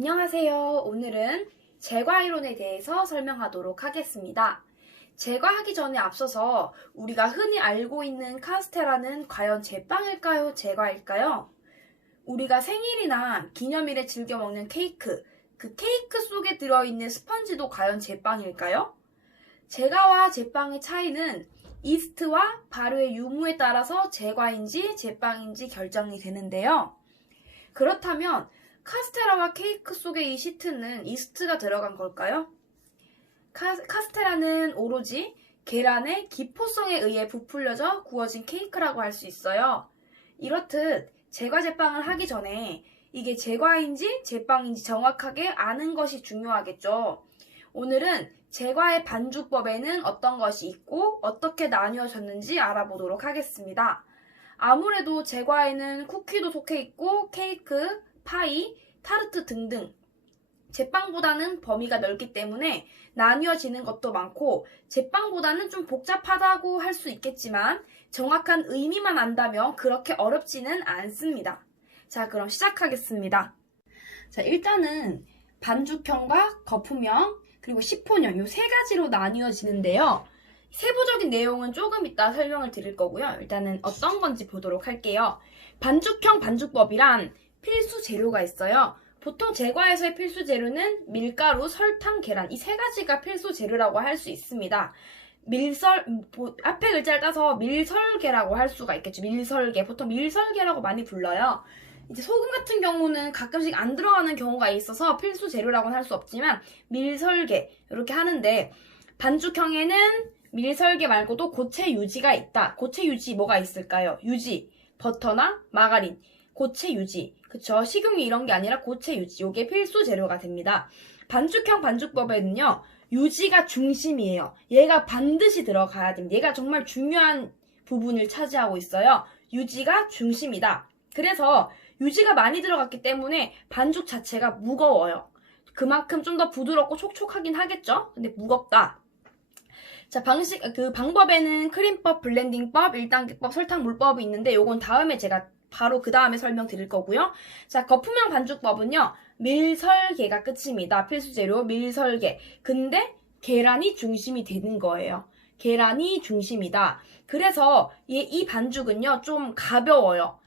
안녕하세요. 오늘은 제과 이론에 대해서 설명하도록 하겠습니다. 제과하기 전에 앞서서 우리가 흔히 알고 있는 카스테라는 과연 제빵일까요? 제과일까요? 우리가 생일이나 기념일에 즐겨 먹는 케이크, 그 케이크 속에 들어있는 스펀지도 과연 제빵일까요? 제과와 제빵의 차이는 이스트와 발효의 유무에 따라서 제과인지 제빵인지 결정이 되는데요. 그렇다면 카스테라와 케이크 속의 이 시트는 이스트가 들어간 걸까요? 카스테라는 오로지 계란의 기포성에 의해 부풀려져 구워진 케이크라고 할 수 있어요. 이렇듯 제과 제빵을 하기 전에 이게 제과인지 제빵인지 정확하게 아는 것이 중요하겠죠. 오늘은 제과의 반죽법에는 어떤 것이 있고 어떻게 나뉘어졌는지 알아보도록 하겠습니다. 아무래도 제과에는 쿠키도 속해 있고 케이크, 파이, 타르트 등등 제빵보다는 범위가 넓기 때문에 나뉘어지는 것도 많고 제빵보다는 좀 복잡하다고 할 수 있겠지만 정확한 의미만 안다면 그렇게 어렵지는 않습니다. 자, 그럼 시작하겠습니다. 자, 일단은 반죽형과 거품형 그리고 시폰형 이 세 가지로 나뉘어지는데요. 세부적인 내용은 조금 이따 설명을 드릴 거고요. 일단은 어떤 건지 보도록 할게요. 반죽형 반죽법이란 필수 재료가 있어요. 보통 제과에서의 필수 재료는 밀가루, 설탕, 계란 이 세 가지가 필수 재료라고 할 수 있습니다. 앞에 글자를 따서 밀설계라고 할 수가 있겠죠. 밀설계. 보통 밀설계라고 많이 불러요. 이제 소금 같은 경우는 가끔씩 안 들어가는 경우가 있어서 필수 재료라고는 할 수 없지만 밀설계 이렇게 하는데 반죽형에는 밀설계 말고도 고체 유지가 있다. 고체 유지 뭐가 있을까요? 유지, 버터나 마가린, 고체 유지. 그쵸? 식용유 이런 게 아니라 고체 유지. 요게 필수 재료가 됩니다. 반죽형 반죽법에는요. 유지가 중심이에요. 얘가 반드시 들어가야 됩니다. 얘가 정말 중요한 부분을 차지하고 있어요. 유지가 중심이다. 그래서 유지가 많이 들어갔기 때문에 반죽 자체가 무거워요. 그만큼 좀 더 부드럽고 촉촉하긴 하겠죠? 근데 무겁다. 자, 방법에는 크림법, 블렌딩법, 1단계법, 설탕물법이 있는데 요건 다음에 제가 바로 그 다음에 설명드릴 거고요. 자, 거품형 반죽법은요. 밀설계가 끝입니다. 필수 재료 밀설계. 근데 계란이 중심이 되는 거예요. 계란이 중심이다. 그래서 이 반죽은요. 좀 가벼워요.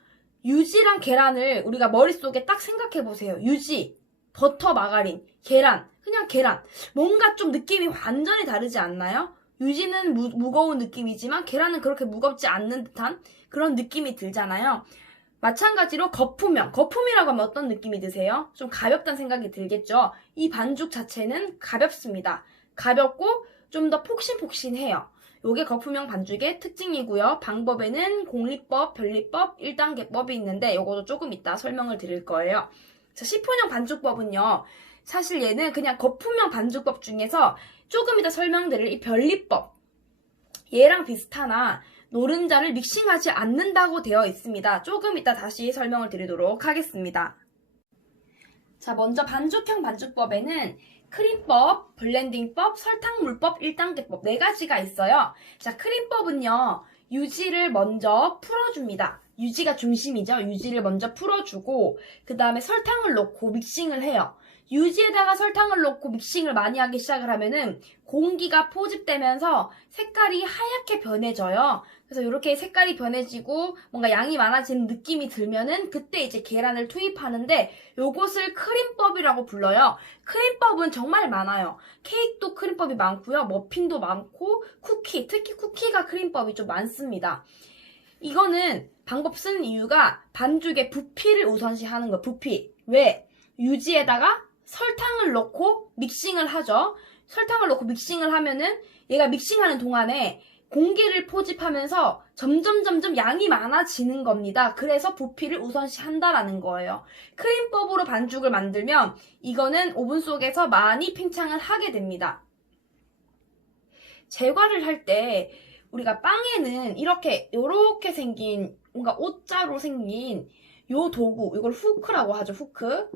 유지랑 계란을 우리가 머릿속에 딱 생각해보세요. 유지, 버터, 마가린, 계란. 그냥 계란. 뭔가 좀 느낌이 완전히 다르지 않나요? 유지는 무거운 느낌이지만 계란은 그렇게 무겁지 않는 듯한 그런 느낌이 들잖아요. 마찬가지로 거품이라고 하면 어떤 느낌이 드세요? 좀 가볍다는 생각이 들겠죠? 이 반죽 자체는 가볍습니다. 가볍고 좀 더 폭신폭신해요. 요게 거품형 반죽의 특징이고요. 방법에는 공리법, 변리법, 1단계법이 있는데 요것도 조금 이따 설명을 드릴 거예요. 자, 시폰형 반죽법은요. 사실 얘는 그냥 거품형 반죽법 중에서 조금 이따 설명드릴 이 변리법 얘랑 비슷하나 노른자를 믹싱하지 않는다고 되어 있습니다. 조금 이따 다시 설명을 드리도록 하겠습니다. 자, 먼저 반죽형 반죽법에는 크림법, 블렌딩법, 설탕물법, 1단계법 4가지가 있어요. 자, 크림법은요. 유지를 먼저 풀어줍니다. 유지가 중심이죠. 유지를 먼저 풀어주고 그 다음에 설탕을 넣고 믹싱을 해요. 유지에다가 설탕을 넣고 믹싱을 많이 하기 시작을 하면은 공기가 포집되면서 색깔이 하얗게 변해져요. 그래서 이렇게 색깔이 변해지고 뭔가 양이 많아지는 느낌이 들면은 그때 이제 계란을 투입하는데 요것을 크림법이라고 불러요. 크림법은 정말 많아요. 케이크도 크림법이 많고요. 머핀도 많고 쿠키, 특히 쿠키가 크림법이 좀 많습니다. 이거는 방법 쓰는 이유가 반죽의 부피를 우선시하는 거예요. 부피. 왜? 유지에다가 설탕을 넣고 믹싱을 하죠. 설탕을 넣고 믹싱을 하면은 얘가 믹싱하는 동안에 공기를 포집하면서 점점 양이 많아지는 겁니다. 그래서 부피를 우선시한다라는 거예요. 크림법으로 반죽을 만들면 이거는 오븐 속에서 많이 팽창을 하게 됩니다. 제과를 할 때 우리가 빵에는 이렇게 생긴 뭔가 옷자로 생긴 요 도구, 이걸 후크라고 하죠. 후크.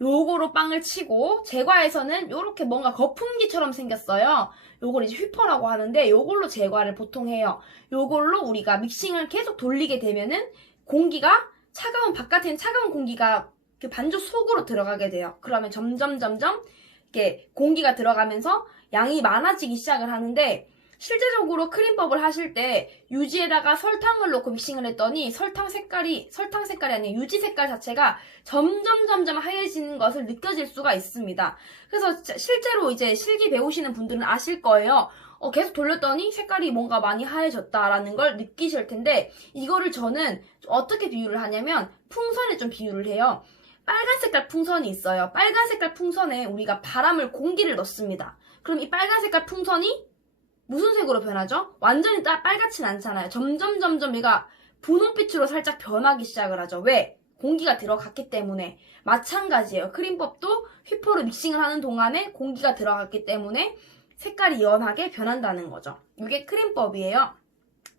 요거로 빵을 치고 제과에서는 요렇게 뭔가 거품기처럼 생겼어요. 요걸 이제 휘퍼라고 하는데 요걸로 제과를 보통 해요. 요걸로 우리가 믹싱을 계속 돌리게 되면은 공기가 바깥에는 차가운 공기가 그 반죽 속으로 들어가게 돼요. 그러면 점점 이렇게 공기가 들어가면서 양이 많아지기 시작을 하는데, 실제적으로 크림법을 하실 때 유지에다가 설탕을 넣고 믹싱을 했더니 설탕 색깔이 아니라 유지 색깔 자체가 점점 하얘지는 것을 느껴질 수가 있습니다. 그래서 실제로 이제 실기 배우시는 분들은 아실 거예요. 계속 돌렸더니 색깔이 뭔가 많이 하얘졌다라는 걸 느끼실 텐데, 이거를 저는 어떻게 비유를 하냐면 풍선에 좀 비유를 해요. 빨간 색깔 풍선이 있어요. 빨간 색깔 풍선에 우리가 공기를 넣습니다. 그럼 이 빨간 색깔 풍선이 무슨 색으로 변하죠? 완전히 빨갛진 않잖아요. 점점 얘가 분홍빛으로 살짝 변하기 시작을 하죠. 왜? 공기가 들어갔기 때문에. 마찬가지예요. 크림법도 휘포로 믹싱을 하는 동안에 공기가 들어갔기 때문에 색깔이 연하게 변한다는 거죠. 이게 크림법이에요.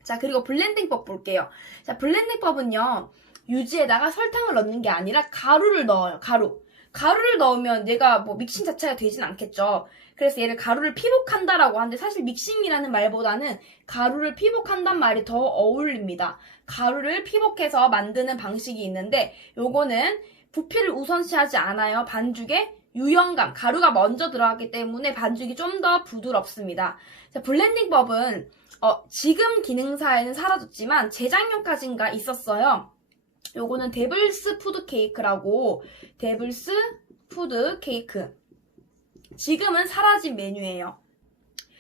자, 그리고 블렌딩법 볼게요. 자, 블렌딩법은요, 유지에다가 설탕을 넣는 게 아니라 가루를 넣어요. 가루를 넣으면 얘가 뭐 믹싱 자체가 되진 않겠죠. 그래서 얘를 가루를 피복한다라고 하는데, 사실 믹싱이라는 말보다는 가루를 피복한단 말이 더 어울립니다. 가루를 피복해서 만드는 방식이 있는데, 요거는 부피를 우선시하지 않아요. 반죽의 유연감, 가루가 먼저 들어갔기 때문에 반죽이 좀 더 부드럽습니다. 자, 블렌딩법은 지금 기능사에는 사라졌지만 재작년까지인가 있었어요. 요거는 데블스 푸드 케이크라고, 데블스 푸드 케이크. 지금은 사라진 메뉴예요.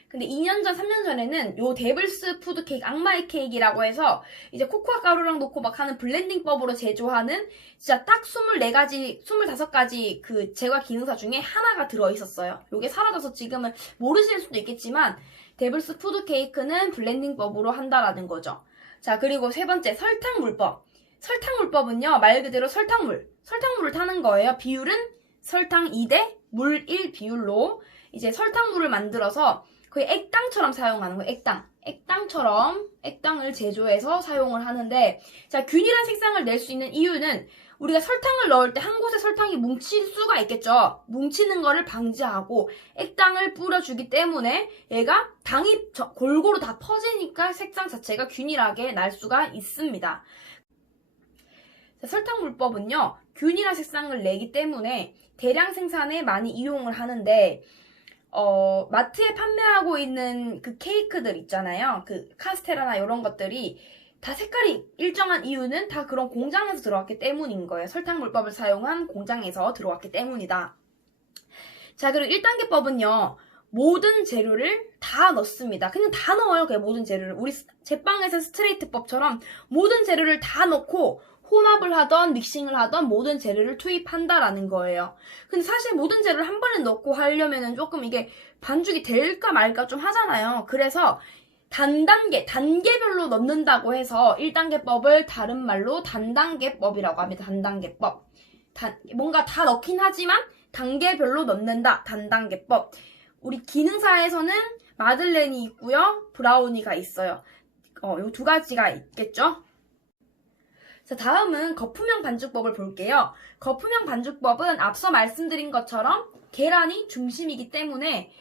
근데 2년 전, 3년 전에는 요 데블스 푸드 케이크, 악마의 케이크라고 해서 이제 코코아 가루랑 넣고 막 하는 블렌딩법으로 제조하는 진짜 딱 24가지, 25가지 그 제과 기능사 중에 하나가 들어있었어요. 요게 사라져서 지금은 모르실 수도 있겠지만 데블스 푸드 케이크는 블렌딩법으로 한다라는 거죠. 자, 그리고 세 번째, 설탕물법. 설탕물법은요, 말 그대로 설탕물을 타는 거예요. 비율은 설탕 2대 물 1 비율로 이제 설탕물을 만들어서 거의 액당처럼 사용하는 거예요. 액당처럼 액당을 제조해서 사용을 하는데, 자, 균일한 색상을 낼 수 있는 이유는 우리가 설탕을 넣을 때 한 곳에 설탕이 뭉칠 수가 있겠죠. 뭉치는 거를 방지하고 액당을 뿌려주기 때문에 얘가 당이 골고루 다 퍼지니까 색상 자체가 균일하게 날 수가 있습니다. 자, 설탕물법은요, 균일한 색상을 내기 때문에 대량 생산에 많이 이용을 하는데, 마트에 판매하고 있는 그 케이크들 있잖아요. 그 카스테라나 이런 것들이 다 색깔이 일정한 이유는 다 그런 공장에서 들어왔기 때문인 거예요. 설탕물법을 사용한 공장에서 들어왔기 때문이다. 자, 그리고 1단계법은요, 모든 재료를 다 넣습니다. 그냥 다 넣어요. 그냥 모든 재료를. 우리 제빵에서 스트레이트법처럼 모든 재료를 다 넣고 혼합을 하던 믹싱을 하던 모든 재료를 투입한다라는 거예요. 근데 사실 모든 재료를 한 번에 넣고 하려면은 조금 이게 반죽이 될까 말까 좀 하잖아요. 그래서 단계별로 넣는다고 해서 1단계법을 다른 말로 단단계법이라고 합니다. 단단계법. 뭔가 다 넣긴 하지만 단계별로 넣는다. 단단계법. 우리 기능사에서는 마들렌이 있고요. 브라우니가 있어요. 요 두 가지가 있겠죠? 자, 다음은 거품형 반죽법을 볼게요. 거품형 반죽법은 앞서 말씀드린 것처럼 계란이 중심이기 때문에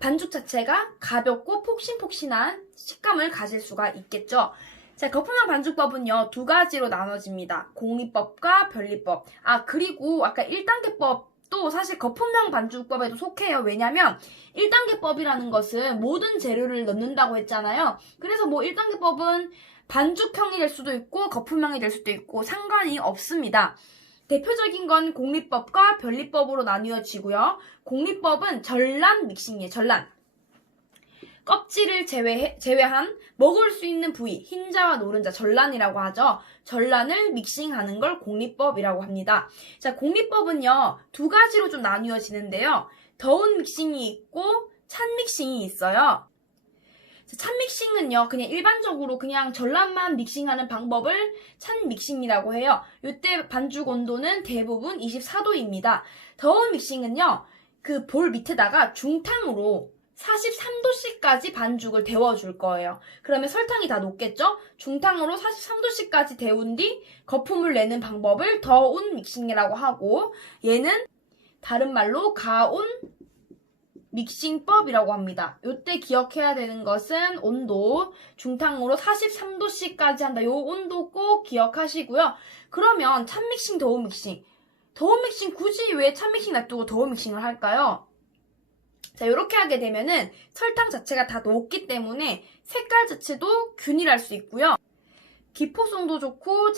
반죽 자체가 가볍고 폭신폭신한 식감을 가질 수가 있겠죠. 자, 거품형 반죽법은요, 두 가지로 나눠집니다. 공리법과 변리법. 그리고 아까 1단계법도 사실 거품형 반죽법에도 속해요. 왜냐면 1단계법이라는 것은 모든 재료를 넣는다고 했잖아요. 그래서 뭐 1단계법은 반죽형이 될 수도 있고 거품형이 될 수도 있고 상관이 없습니다. 대표적인 건 공리법과 변리법으로 나뉘어지고요. 공리법은 전란 믹싱이에요. 전란. 껍질을 제외한 먹을 수 있는 부위, 흰자와 노른자, 전란이라고 하죠. 전란을 믹싱하는 걸 공리법이라고 합니다. 자, 공리법은요, 두 가지로 좀 나뉘어지는데요. 더운 믹싱이 있고 찬 믹싱이 있어요. 찬 믹싱은요, 그냥 일반적으로 그냥 전란만 믹싱하는 방법을 찬 믹싱이라고 해요. 이때 반죽 온도는 대부분 24도입니다. 더운 믹싱은요, 그 볼 밑에다가 중탕으로 43도씨까지 반죽을 데워줄 거예요. 그러면 설탕이 다 녹겠죠? 중탕으로 43도씨까지 데운 뒤 거품을 내는 방법을 더운 믹싱이라고 하고, 얘는 다른 말로 가온 믹싱법이라고 합니다. 이때 기억해야 되는 것은 온도, 중탕으로 43도씨까지 한다. 요 온도 꼭 기억하시고요. 그러면 찬 믹싱, 더운 믹싱. 더운 믹싱 굳이 왜 찬 믹싱 놔두고 더운 믹싱을 할까요? 자, 이렇게 하게 되면은 설탕 자체가 다 녹기 때문에 색깔 자체도 균일할 수 있고요. 기포성도 좋고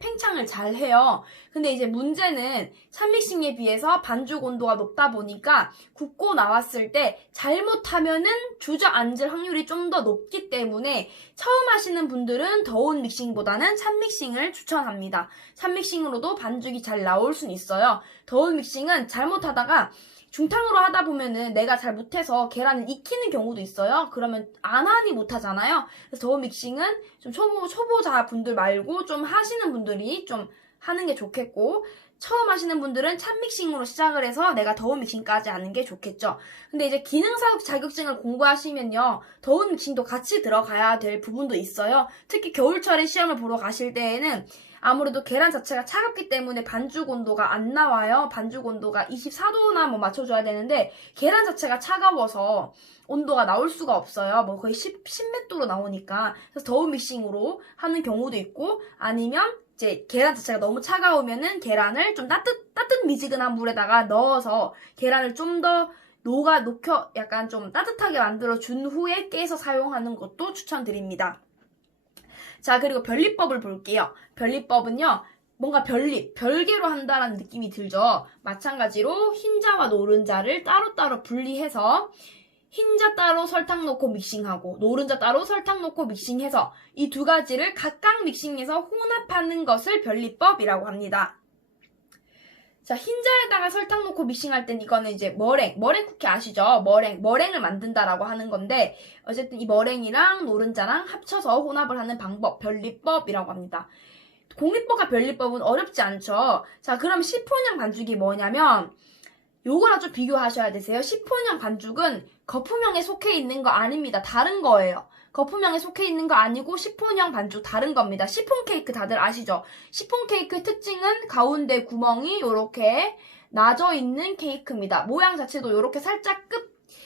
팽창을 잘 해요. 근데 이제 문제는 찬믹싱에 비해서 반죽 온도가 높다 보니까 굽고 나왔을 때 잘못하면은 주저앉을 확률이 좀 더 높기 때문에 처음 하시는 분들은 더운 믹싱보다는 찬믹싱을 추천합니다. 찬믹싱으로도 반죽이 잘 나올 수는 있어요. 더운 믹싱은 잘못하다가 중탕으로 하다 보면은 내가 잘 못해서 계란을 익히는 경우도 있어요. 그러면 안 하니 못하잖아요. 그래서 더운 믹싱은 좀 초보자 분들 말고 좀 하시는 분들이 좀 하는 게 좋겠고, 처음 하시는 분들은 찬 믹싱으로 시작을 해서 내가 더운 믹싱까지 하는 게 좋겠죠. 근데 이제 기능사 자격증을 공부하시면요, 더운 믹싱도 같이 들어가야 될 부분도 있어요. 특히 겨울철에 시험을 보러 가실 때에는 아무래도 계란 자체가 차갑기 때문에 반죽 온도가 안 나와요. 반죽 온도가 24도나 뭐 맞춰줘야 되는데 계란 자체가 차가워서 온도가 나올 수가 없어요. 뭐 거의 10 몇 도로 나오니까. 그래서 더운 믹싱으로 하는 경우도 있고, 아니면 이제 계란 자체가 너무 차가우면은 계란을 좀 따뜻미지근한 물에다가 넣어서 계란을 좀 더 녹여 약간 좀 따뜻하게 만들어 준 후에 깨서 사용하는 것도 추천드립니다. 자, 그리고 변리법을 볼게요. 변리법은요, 뭔가 별개로 한다라는 느낌이 들죠. 마찬가지로 흰자와 노른자를 따로따로 분리해서 흰자 따로 설탕 넣고 믹싱하고 노른자 따로 설탕 넣고 믹싱해서 이 두 가지를 각각 믹싱해서 혼합하는 것을 변리법이라고 합니다. 자, 흰자에다가 설탕 넣고 믹싱할 땐 이거는 이제 머랭 쿠키 아시죠? 머랭을 만든다라고 하는 건데, 어쨌든 이 머랭이랑 노른자랑 합쳐서 혼합을 하는 방법, 변리법이라고 합니다. 공리법과 변리법은 어렵지 않죠? 자, 그럼 시폰형 반죽이 뭐냐면, 요거랑 좀 비교하셔야 되세요. 시폰형 반죽은 거품형에 속해 있는 거 아닙니다. 다른 거예요. 거품형에 속해 있는 거 아니고 시폰형 반죽 다른 겁니다. 시폰 케이크 다들 아시죠? 시폰 케이크의 특징은 가운데 구멍이 이렇게 나져 있는 케이크입니다. 모양 자체도 이렇게 살짝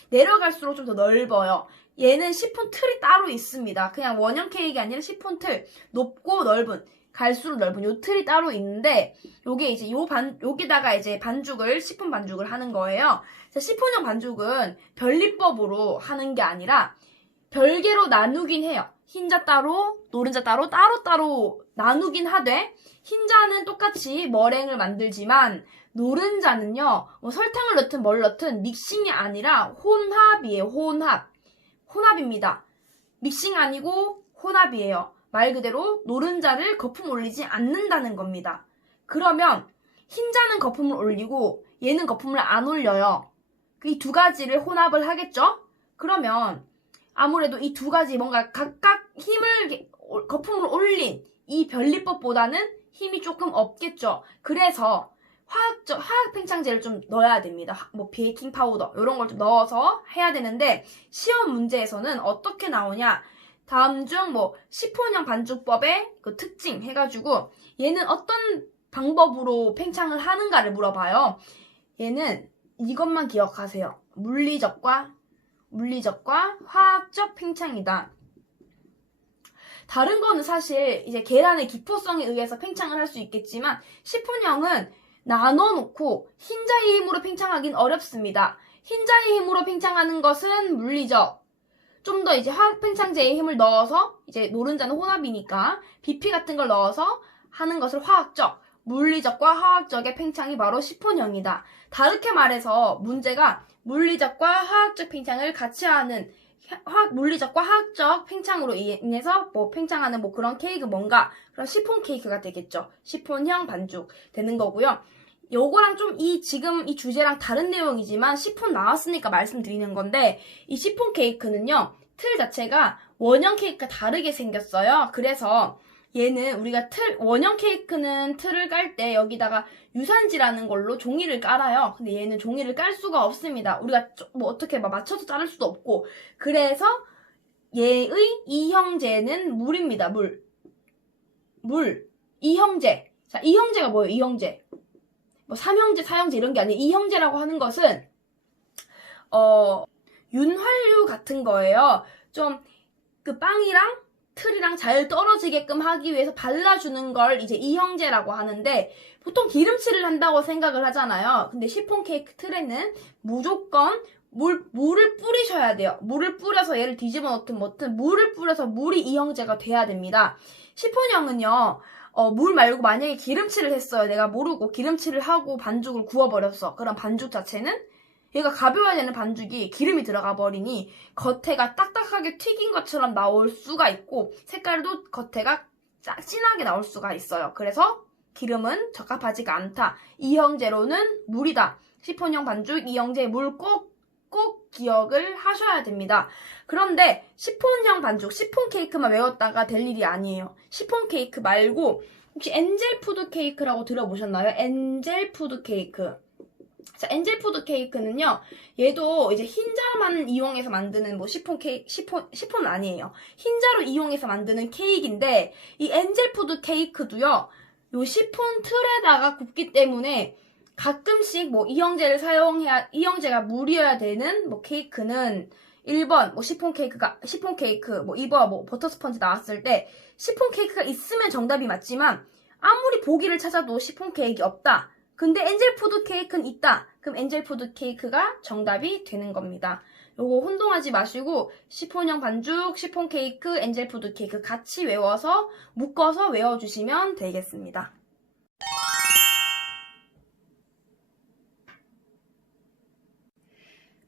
내려갈수록 좀 더 넓어요. 얘는 시폰 틀이 따로 있습니다. 그냥 원형 케이크가 아니라 시폰 틀, 높고 넓은, 갈수록 넓은 요 틀이 따로 있는데, 요게 이제 여기다가 이제 시폰 반죽을 하는 거예요. 자, 시폰형 반죽은 변리법으로 하는 게 아니라 별개로 나누긴 해요. 흰자 따로, 노른자 따로, 따로따로 나누긴 하되, 흰자는 똑같이 머랭을 만들지만, 노른자는요, 뭐 설탕을 넣든 뭘 넣든 믹싱이 아니라 혼합이에요. 혼합입니다. 믹싱 아니고 혼합이에요. 말 그대로 노른자를 거품 올리지 않는다는 겁니다. 그러면 흰자는 거품을 올리고 얘는 거품을 안 올려요. 이 두 가지를 혼합을 하겠죠? 그러면 아무래도 이 두 가지 뭔가 각각 거품을 올린 이 변리법보다는 힘이 조금 없겠죠. 그래서 화학 팽창제를 좀 넣어야 됩니다. 뭐 베이킹 파우더 이런 걸 좀 넣어서 해야 되는데, 시험 문제에서는 어떻게 나오냐? 다음 중 뭐 시폰형 반죽법의 그 특징 해가지고 얘는 어떤 방법으로 팽창을 하는가를 물어봐요. 얘는 이것만 기억하세요. 물리적과 화학적 팽창이다. 다른 거는 사실 이제 계란의 기포성에 의해서 팽창을 할 수 있겠지만, 시폰형은 나눠놓고 흰자의 힘으로 팽창하긴 어렵습니다. 흰자의 힘으로 팽창하는 것은 물리적, 좀 더 이제 화학 팽창제의 힘을 넣어서, 이제 노른자는 혼합이니까 BP 같은 걸 넣어서 하는 것을 화학적, 물리적과 화학적의 팽창이 바로 시폰형이다. 다르게 말해서 문제가 물리적과 화학적 팽창을 같이 하는, 물리적과 화학적 팽창으로 인해서 뭐 팽창하는 뭐 그런 케이크 뭔가, 그런 시폰 케이크가 되겠죠. 시폰형 반죽 되는 거고요. 요거랑 좀 지금 이 주제랑 다른 내용이지만 시폰 나왔으니까 말씀드리는 건데, 이 시폰 케이크는요, 틀 자체가 원형 케이크가 다르게 생겼어요. 그래서 얘는 우리가 원형 케이크는 틀을 깔 때 여기다가 유산지라는 걸로 종이를 깔아요. 근데 얘는 종이를 깔 수가 없습니다. 우리가 뭐 어떻게 막 맞춰서 자를 수도 없고, 그래서 얘의 이형제는 물입니다. 물. 이형제. 자, 이형제가 뭐예요? 이형제. 뭐 3형제, 4형제 이런 게 아니에요. 이형제라고 하는 것은 윤활유 같은 거예요. 좀 그 빵이랑 틀이랑 잘 떨어지게끔 하기 위해서 발라주는 걸 이제 이형제라고 하는데, 보통 기름칠을 한다고 생각을 하잖아요. 근데 시폰 케이크 틀에는 무조건 물을 뿌리셔야 돼요. 물을 뿌려서 얘를 뒤집어 놓든 뭐든 물을 뿌려서 물이 이형제가 돼야 됩니다. 시폰형은요, 물 말고 만약에 기름칠을 했어요. 내가 모르고 기름칠을 하고 반죽을 구워버렸어. 그럼 반죽 자체는 얘가 가벼워야 되는 반죽이 기름이 들어가 버리니 겉에가 딱딱하게 튀긴 것처럼 나올 수가 있고, 색깔도 겉에가 진하게 나올 수가 있어요. 그래서 기름은 적합하지가 않다. 이형제로는 물이다. 시폰형 반죽 이형제 물 꼭 기억을 하셔야 됩니다. 그런데 시폰형 반죽, 시폰 케이크만 외웠다가 될 일이 아니에요. 시폰 케이크 말고 혹시 엔젤 푸드 케이크라고 들어보셨나요? 엔젤 푸드 케이크. 자, 엔젤 푸드 케이크는요, 얘도 이제 흰자만 이용해서 만드는 뭐 시폰은 아니에요. 흰자로 이용해서 만드는 케이크인데, 이 엔젤 푸드 케이크도요, 요 시폰 틀에다가 굽기 때문에 가끔씩 뭐 이형제가 물이어야 되는 뭐 케이크는 1번 뭐 시폰 케이크 뭐 2번 뭐 버터 스펀지 나왔을 때 시폰 케이크가 있으면 정답이 맞지만, 아무리 보기를 찾아도 시폰 케이크 없다. 근데 엔젤 푸드 케이크는 있다. 그럼 엔젤 푸드 케이크가 정답이 되는 겁니다. 요거 혼동하지 마시고 시폰형 반죽, 시폰 케이크, 엔젤 푸드 케이크 같이 외워서 묶어서 외워주시면 되겠습니다.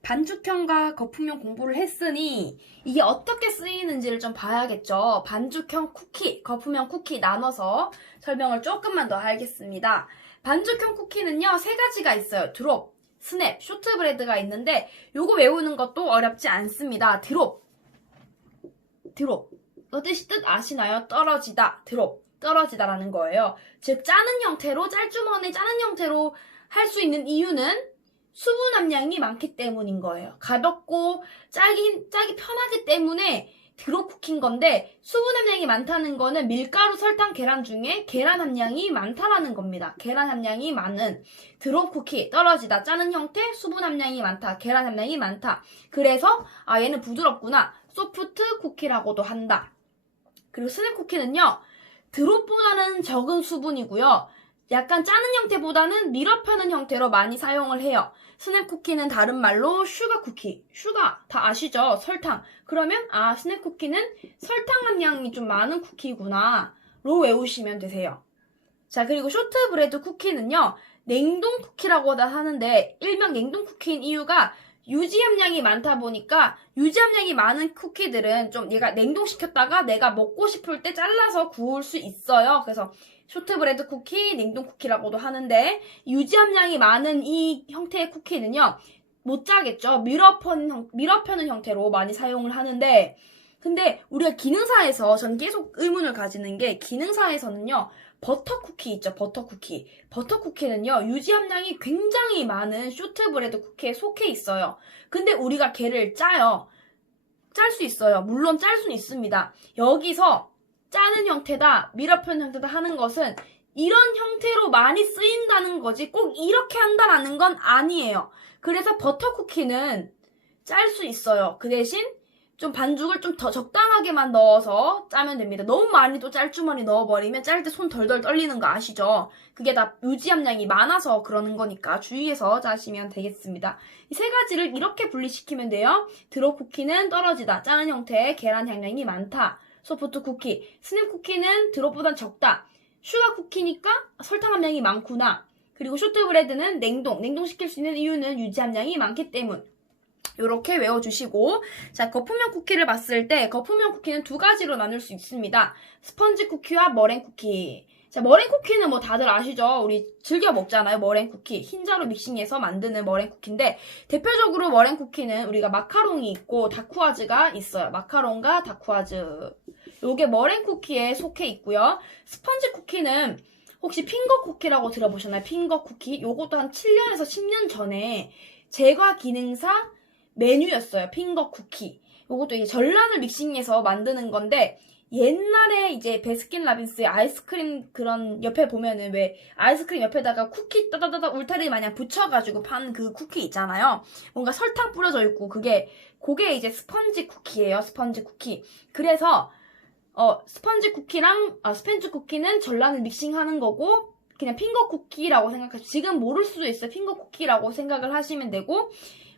반죽형과 거품형 공부를 했으니 이게 어떻게 쓰이는지를 좀 봐야겠죠. 반죽형 쿠키, 거품형 쿠키 나눠서 설명을 조금만 더 하겠습니다. 반죽형 쿠키는요, 3가지가 있어요. 드롭, 스냅, 쇼트브레드가 있는데 요거 외우는 것도 어렵지 않습니다. 드롭. 뜻 아시나요? 떨어지다. 드롭. 떨어지다라는 거예요. 즉 짜는 형태로, 짤주머니 짜는 형태로 할 수 있는 이유는 수분 함량이 많기 때문인 거예요. 가볍고 짜기 편하기 때문에 드롭 쿠키인 건데, 수분 함량이 많다는 거는 밀가루, 설탕, 계란 중에 계란 함량이 많다라는 겁니다. 계란 함량이 많은 드롭 쿠키, 떨어지다, 짜는 형태, 수분 함량이 많다, 계란 함량이 많다. 그래서 얘는 부드럽구나, 소프트 쿠키라고도 한다. 그리고 스냅 쿠키는요, 드롭보다는 적은 수분이고요, 약간 짜는 형태보다는 밀어펴는 형태로 많이 사용을 해요. 스냅 쿠키는 다른 말로 슈가 쿠키. 슈가 다 아시죠? 설탕. 그러면 스냅 쿠키는 설탕 함량이 좀 많은 쿠키구나 로 외우시면 되세요. 자, 그리고 쇼트브레드 쿠키는요, 냉동 쿠키라고 하는데 일명 냉동 쿠키인 이유가 유지 함량이 많다 보니까, 유지 함량이 많은 쿠키들은 좀 얘가 냉동시켰다가 내가 먹고 싶을 때 잘라서 구울 수 있어요. 그래서 쇼트브레드 쿠키, 냉동 쿠키라고도 하는데, 유지 함량이 많은 이 형태의 쿠키는요, 못 짜겠죠. 밀어펴는 형태로 많이 사용을 하는데, 근데 우리가 기능사에서 전 계속 의문을 가지는 게, 기능사에서는요, 버터 쿠키 있죠, 버터 쿠키. 버터 쿠키는요, 유지 함량이 굉장히 많은 쇼트브레드 쿠키에 속해 있어요. 근데 우리가 걔를 짜요. 짤 수 있어요. 물론 짤 수는 있습니다. 여기서 짜는 형태다, 밀어펴는 형태다 하는 것은 이런 형태로 많이 쓰인다는 거지 꼭 이렇게 한다라는 건 아니에요. 그래서 버터 쿠키는 짤 수 있어요. 그 대신 좀 반죽을 좀 더 적당하게만 넣어서 짜면 됩니다. 너무 많이 또 짤주머니 넣어버리면 짤 때 손 덜덜 떨리는 거 아시죠? 그게 다 유지 함량이 많아서 그러는 거니까 주의해서 짜시면 되겠습니다. 이 3가지를 이렇게 분리시키면 돼요. 드롭 쿠키는 떨어지다, 짜는 형태의 계란 함량이 많다. 소프트 쿠키, 스냅 쿠키는 드롭보단 적다. 슈가 쿠키니까 설탕 함량이 많구나. 그리고 쇼트브레드는 냉동시킬 수 있는 이유는 유지 함량이 많기 때문. 요렇게 외워주시고, 자, 거품형 쿠키를 봤을 때 거품형 쿠키는 2가지로 나눌 수 있습니다. 스펀지 쿠키와 머랭 쿠키. 자, 머랭 쿠키는 뭐 다들 아시죠? 우리 즐겨 먹잖아요, 머랭 쿠키. 흰자로 믹싱해서 만드는 머랭 쿠키인데, 대표적으로 머랭 쿠키는 우리가 마카롱이 있고 다쿠아즈가 있어요. 마카롱과 다쿠아즈. 요게 머랭 쿠키에 속해 있고요. 스펀지 쿠키는 혹시 핑거 쿠키라고 들어보셨나요? 핑거 쿠키. 요것도 한 7년에서 10년 전에 제과 기능사 메뉴였어요. 핑거 쿠키. 요것도 이제 전란을 믹싱해서 만드는 건데, 옛날에 이제 베스킨라빈스의 아이스크림 그런 옆에 보면은 왜 아이스크림 옆에다가 쿠키 따다다다 울타리 마냥 붙여가지고 파는 그 쿠키 있잖아요. 뭔가 설탕 뿌려져 있고 그게 이제 스펀지 쿠키예요. 스펀지 쿠키. 그래서 스펀지 쿠키는 전란을 믹싱하는 거고, 그냥 핑거 쿠키라고 생각하시고, 지금 모를 수도 있어요. 핑거 쿠키라고 생각을 하시면 되고,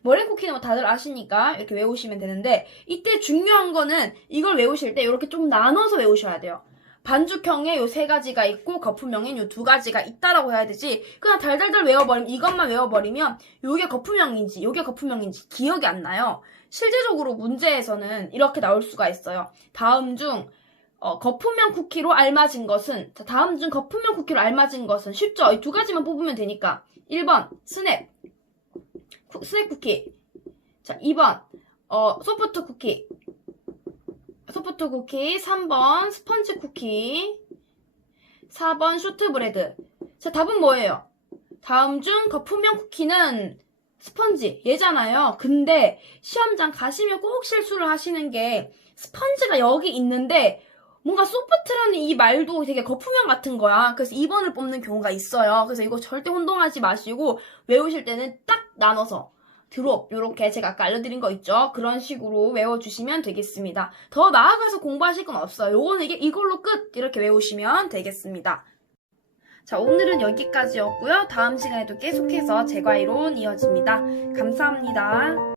머랭 쿠키는 뭐 다들 아시니까 이렇게 외우시면 되는데, 이때 중요한 거는 이걸 외우실 때 이렇게 좀 나눠서 외우셔야 돼요. 반죽형에 요 3가지가 있고 거품형엔 요 2가지가 있다라고 해야 되지, 그냥 달달달 외워버리면, 이것만 외워버리면 요게 거품형인지 요게 거품형인지 기억이 안 나요. 실제적으로 문제에서는 이렇게 나올 수가 있어요. 다음 중 거품형 쿠키로 알맞은 것은, 자, 다음 중 거품형 쿠키로 알맞은 것은 쉽죠? 이 2가지만 뽑으면 되니까. 1번 스냅 쿠키. 자, 2번 소프트 쿠키. 3번 스펀지 쿠키. 4번 쇼트브레드. 자, 답은 뭐예요? 다음 중 거품형 쿠키는 스펀지, 얘잖아요. 근데 시험장 가시면 꼭 실수를 하시는 게, 스펀지가 여기 있는데 뭔가 소프트라는 이 말도 되게 거품형 같은 거야. 그래서 2번을 뽑는 경우가 있어요. 그래서 이거 절대 혼동하지 마시고 외우실 때는 딱 나눠서 드롭, 요렇게 제가 아까 알려드린 거 있죠? 그런 식으로 외워주시면 되겠습니다. 더 나아가서 공부하실 건 없어요. 요거는 이걸로 끝! 이렇게 외우시면 되겠습니다. 자, 오늘은 여기까지였고요. 다음 시간에도 계속해서 제과이론 이어집니다. 감사합니다.